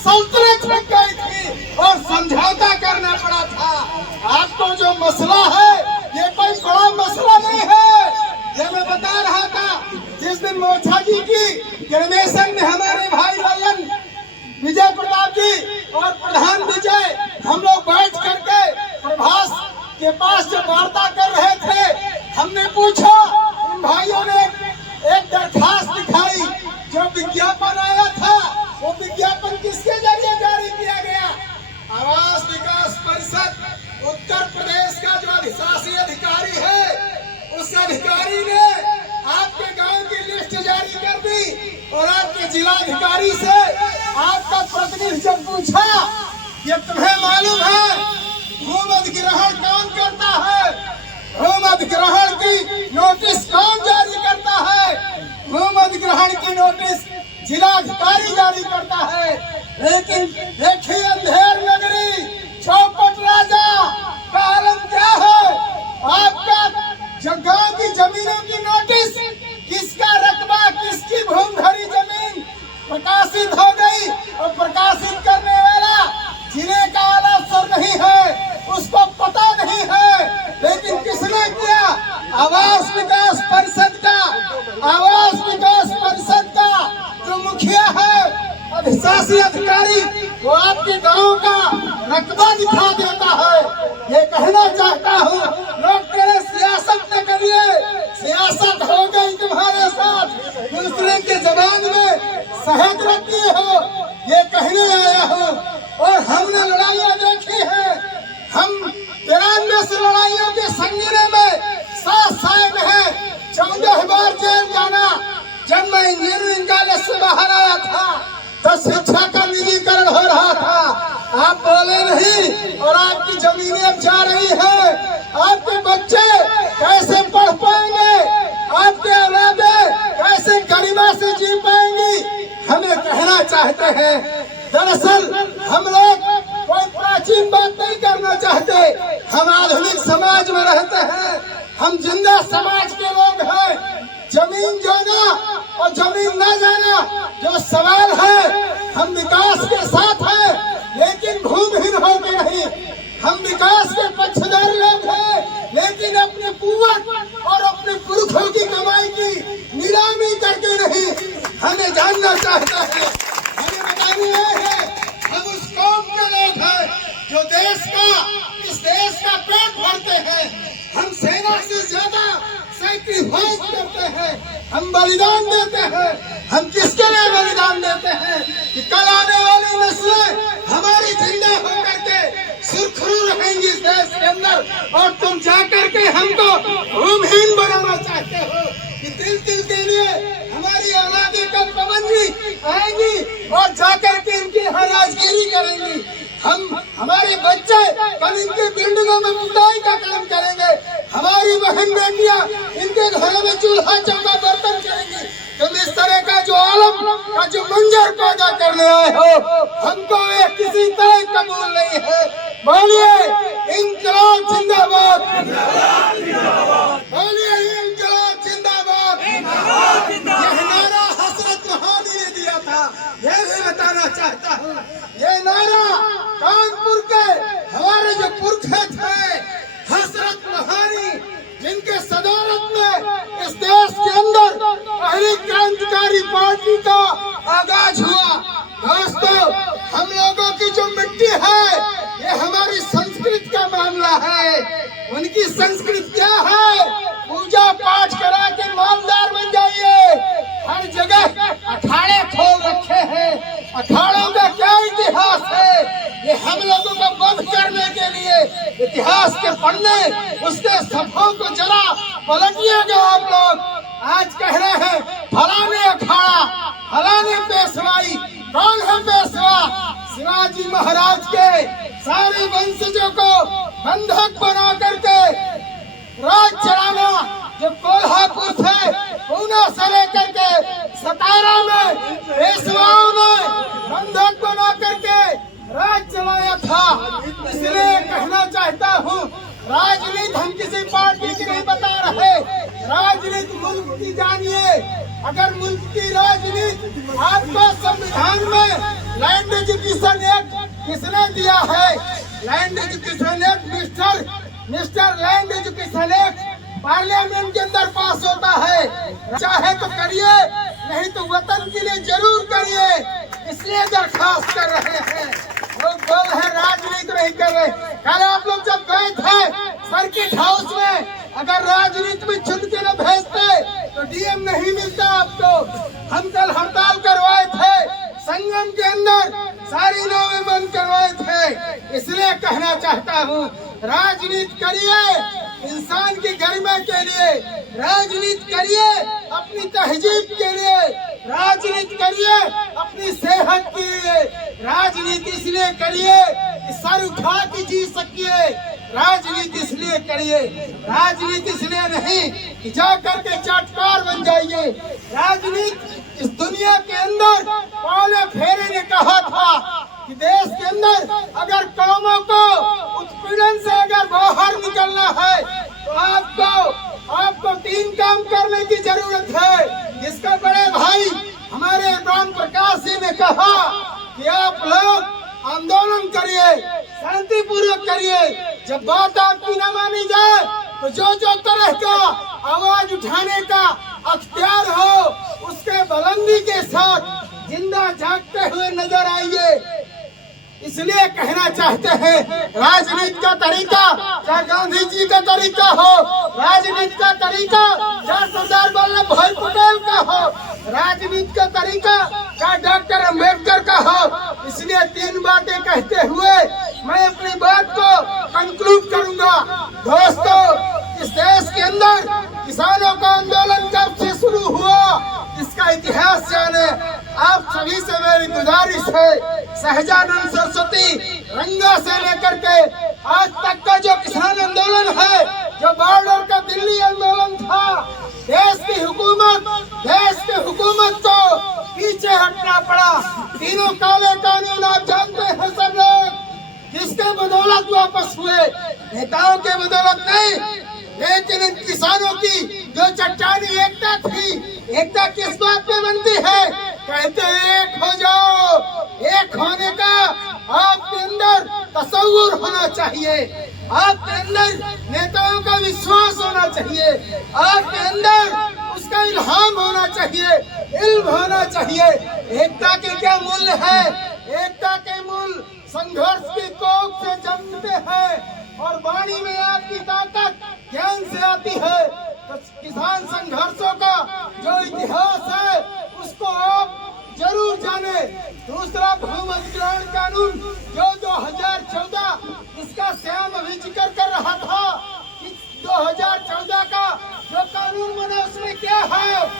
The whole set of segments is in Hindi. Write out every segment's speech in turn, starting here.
सल्तनत छूट गई थी और समझौता करना पड़ा था। आपको जो मसला है ये कोई बड़ा मसला नहीं है। ये मैं बता रहा था जिस दिन मोर्चा जी की ग्रेजुएशन में हमारे भाई ललन विजय प्रताप जी और प्रधान विजय हम लोग बैठ करके प्रभास के पास जब वार्ता कर रहे थे, हमने पूछा, इन भाइयों ने एक दरखास्त दिखाई। जो विज्ञापन आया था वो विज्ञापन किसके जरिए जारी किया गया? आवास विकास परिषद उत्तर प्रदेश का जो अधिशासी अधिकारी है उस अधिकारी ने आपके गांव की लिस्ट जारी कर दी और आपके जिलाधिकारी से आपका प्रतिनिधि जब पूछा ये तुम्हें मालूम है भूमि अधिग्रहण कौन करता है, भूमि अधिग्रहण की नोटिस कौन जारी करता है? भूमि अधिग्रहण की नोटिस जिलाधिकारी जारी करता है। लेकिन देखिए अंधेर नगरी चौपट राजा का आलम क्या है? आपका जगह की जमीनों की नोटिस, किसका रकबा, किसकी भूमि जमीन प्रकाशित हो गई और प्रकाशित करने वाला जिले का आला अफसर नहीं है, उसको पता नहीं है। लेकिन किसने किया? आवास विकास परिषद का, आवास विकास परिषद का जो मुखिया है, अधिशासी अधिकारी, वो आपके गांव का रकबा दिखा देता है। ये कहना चाहता हूँ, लोग तेरे सियासत न करिए, सियासत हो गई तुम्हारे साथ, दूसरे के जबान में शहद रखी हो, ये कहने आया हूँ। और हमने लड़ाइयाँ देखी है, हम 93 से लड़ाइयों के संगीने में साथ साथ है। 14 बार जेल जाना। जब मैं इंजीनियरिंग कॉलेज से बाहर आया था तो शिक्षा का निजीकरण हो रहा था, आप बोले नहीं और आपकी जमीनें अब जा रही है। आपके बच्चे कैसे पढ़ पाएंगे, आपके औलादें कैसे गरिमा से जी पाएंगी? हमें कहना चाहते हैं, दरअसल हम लोग कोई प्राचीन बात नहीं करना चाहते, हम आधुनिक समाज में रहते हैं, हम जिंदा समाज के लोग हैं। जमीन जाना और जमीन न जाना जो सवाल है, हम विकास के साथ हैं लेकिन भूमिहीन होकर नहीं। हम विकास के पक्षधर लोग हैं लेकिन अपने पूर्वज और अपने पुरखों की कमाई की नीलामी करके नहीं। हमें जानना चाहता है, हमें बताने आए हैं, हम उस कौम के लोग हैं जो इस देश का पेट भरते हैं। हम सेना से ज्यादा सैक्रिफाइस करते हैं, हम बलिदान देते हैं। हम किसके लिए बलिदान देते हैं कि कल आने वाली नस्लें हमारी जिंदा होकर के सुरखरू रहेंगी इस देश के अंदर। और तुम जाकर के हमको भूमिहीन बनाना चाहते हो कि तिल तिल के लिए हमारी औलादें कल पाबंदी आएंगी और जाकर के इनकी राजगिरी करेंगी। हमारे बच्चे कल इनके बिल्डिंगों में पुताई का काम करेंगे, हमारी बहन बेटियां इनके घरों में चूल्हा चौका बर्तन करेंगी। तुम इस तरह का जो आलम का जो मंजर पैदा करने आए हो, हमको ये किसी तरह कबूल नहीं है। बोलिए इंकलाब जिंदाबाद, बोलिए इंकलाब जिंदाबाद। यह नारा हसरत मोहानी ने दिया था, यह भी बताना चाहता हूँ। ये नारा कानपुर के हमारे जो पुरखे थे, हसरत मोहानी, जिनके सदारत में इस देश के अंदर पहली क्रांतिकारी पार्टी का आगाज हुआ। दोस्तों, हम लोगों की जो मिट्टी है ये हमारी संस्कृति का मामला है। उनकी संस्कृति क्या है? पूजा पाठ करा के मालदार बन जाइए। हर जगह अखाड़े खोल रखे हैं। अखाड़ों का क्या इतिहास है? ये हम लोगों को बंद करने के लिए इतिहास के पन्ने, उसके सफों को जरा पलटिएगा आप लोग। आज कह रहे हैं फलाने अखाड़ा, फलाने पेशवाई। कौन है पेशवा? शिवाजी महाराज के सारे वंशजों को बंधक बना करके राज चलाना। जो कोल्हापुर से पूना से लेकर के सतारा में पेशवाओं ने बंधक बना करके राज चलाया था। इसलिए कहना चाहता हूँ, राजनीति हम किसी पार्टी की नहीं बता रहे, राजनीति मुल्क की जानिए। अगर मुल्क की राजनीति आपको संविधान में लैंड एजुकेशन एक्ट किसने दिया है? Land education act mister land education act parliament के अंदर पास होता है। चाहे तो करिए, नहीं तो वतन के लिए जरूर करिए, इसलिए दरखास्त कर रहे हैं। लोग बोल रहे हैं राजनीति नहीं कर रहे। कल आप लोग जब गए थे सर्किट हाउस में, अगर राजनीति में चुन के न भेजते तो डीएम नहीं मिलता आपको। हम कल हड़ताल करवाए थे, संगम के अंदर सारी नावें बंद करवाए थे। इसलिए कहना चाहता हूँ, राजनीति करिए इंसान की गरिमा के लिए, राजनीति करिए अपनी तहजीब के लिए, राजनीति करिए अपनी सेहत के लिए, राजनीति इसलिए करिए कि सर उठा के जी सकिए, राजनीति इसलिए करिए, राजनीति इसलिए नहीं कि जा करके चाटकार बन जाइए। राजनीति इस दुनिया के अंदर पौले फेरे ने कहा था कि देश के अंदर अगर कौमों को उत्पीड़न से अगर बाहर निकलना है तो आपको 3 काम करने की जरूरत है। जिसका बड़े भाई हमारे राम प्रकाश जी ने कहा कि आप लोग आंदोलन करिए, शांतिपूर्वक करिए। जब बात आपकी न मानी जाए तो जो तरह का आवाज उठाने का अख्तियार हो, उसके बुलंदी के साथ जिंदा जागते हुए नजर आइए। इसलिए कहना चाहते हैं, राजनीति का तरीका चाहे गांधी जी का तरीका हो, राजनीति का तरीका चाहे सरदार वल्लभ भाई पटेल का हो, राजनीति का तरीका चाहे डॉक्टर अम्बेडकर का हो। इसलिए 3 बातें कहते हुए मैं अपनी बात को कंक्लूड करूंगा। दोस्तों, इस देश के अंदर किसानों का आंदोलन कब से शुरू हुआ, इसका इतिहास जाने। आप सभी से मेरी गुजारिश है, सहजानंद सरस्वती रंगा से लेकर के आज तक का जो किसान आंदोलन है, जो बॉर्डर का दिल्ली आंदोलन था, देश की हुकूमत को पीछे हटना पड़ा। तीनों काले कानून आप जानते हैं सब लोग, किसके बदौलत वापस हुए? नेताओं के बदौलत नहीं, लेकिन इन किसानों की जो चट्टानी एकता थी, एकता किस बात में बनती है? कहते एक हो जाओ। एक होने का आपके अंदर तसव्वुर होना चाहिए, आपके अंदर नेताओं का विश्वास होना चाहिए, आपके अंदर उसका इल्हाम होना चाहिए, इल्म होना चाहिए। एकता के क्या मूल्य है? एकता के मूल्य संघर्ष की कोख से जन्मते हैं और वाणी में आपकी ताकत ज्ञान से आती है। तो किसान संघर्षों का जो इतिहास है उसको आप जरूर जाने। दूसरा, भूमि अधिग्रहण कानून जो 2014 इसका श्याम अभी जिक्र कर रहा था, 2014 का जो कानून बना उसमें क्या है?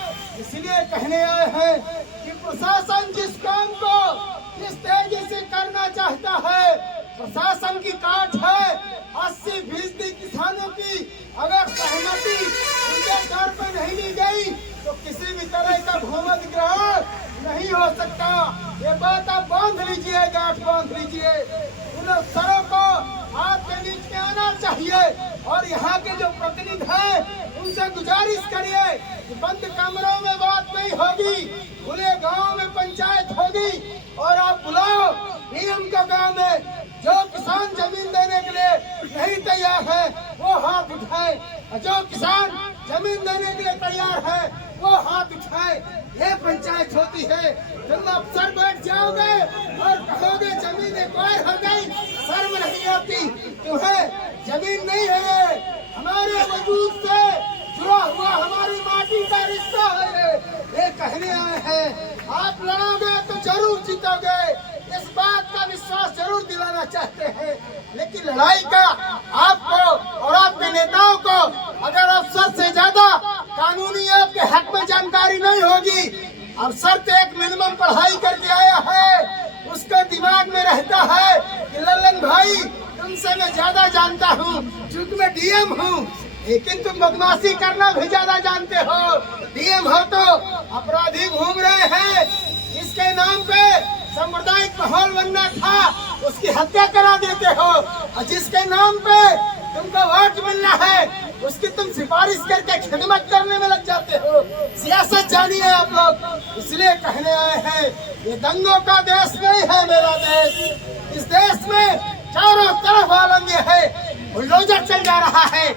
इसलिए कहने आए हैं कि प्रशासन जिस काम को जिस तेजी से करना चाहता है, प्रशासन की काट है 80% किसानों की अगर सहमति उनके तौर पर नहीं ली गई तो किसी भी तरह का भूमि अधिग्रहण नहीं हो सकता। ये बात आप बांध लीजिए, गांठ बांध लीजिए। उन अफसरों को आपके बीच में आना चाहिए और यहाँ के जो प्रतिनिधि हैं उनसे गुजारिश करिए कि बंद कमरों में बात नहीं होगी, खुले गांव में पंचायत होगी और आप बुलाओ डीएम का गांव में। जो किसान जमीन देने के लिए नहीं तैयार है वो हाथ उठाए, जो किसान जमीन देने के लिए तैयार है वो हाथ उठाए। ये पंचायत होती है। तुम अफसर बैठ जाओगे और कहोगे जमीन एक्वायर हो गई, शर्म नहीं आती? तुम्हें जमीन नहीं है, हमारे वजूद से जुड़ा हुआ हमारी माटी का रिश्ता है। ये कहने आए हैं, आप लड़ोगे तो जरूर जीतोगे, इस बात का विश्वास जरूर दिलाना चाहते हैं। लेकिन लड़ाई का आपको और आपके नेताओं को अगर अफसर से ज्यादा कानूनी आपके हक में जानकारी नहीं होगी, अफसर तो एक मिनिमम पढ़ाई करके आया है, उसका दिमाग में रहता है कि लल्लन भाई तुमसे मैं ज्यादा जानता हूँ क्योंकि मैं डीएम हूँ, लेकिन तुम बदमाशी करना भी ज्यादा जानते हो। डीएम हो तो अपराधी घूम रहे हैं, इसके नाम पे सांप्रदायिक माहौल बनना था उसकी हत्या करा देते हो, और जिसके नाम पे तुमको वोट मिलना है उसकी तुम सिफारिश करके खिदमत करने में लग जाते हो। सियासत जानिए आप लोग। इसलिए कहने आए हैं ये दंगों का देश नहीं है मेरा देश। इस देश में चारों तरफ आलम ये है, बुलडोजर चल जा रहा है।